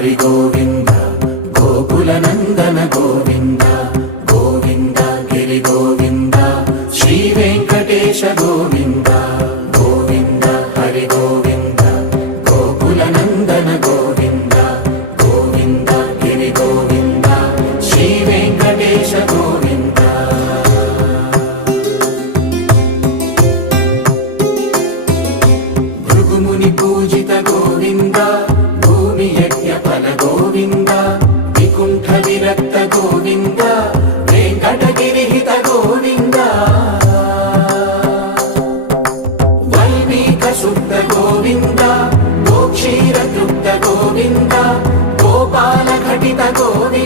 హరి గోవింద గోకుల నందన గోవింద గోవింద గిరి గోవింద శ్రీ వెంకటేశ గోవింద గోవింద హరి గోవింద గోకుల నందన గోవింద గోవింద గిరి గోవింద శ్రీ వెంకటేశ గోవింద భృగుముని పూజిత గోవింద భూమి యజ్ఞ ఫల గోవింద వికుంఠ విరక్త గోవింద వెంకటగిరిహిత గోవింద వల్మీక శుద్ధ గోవింద గోక్షీర తృప్త గోవింద గోపాల ఘటిత గోవింద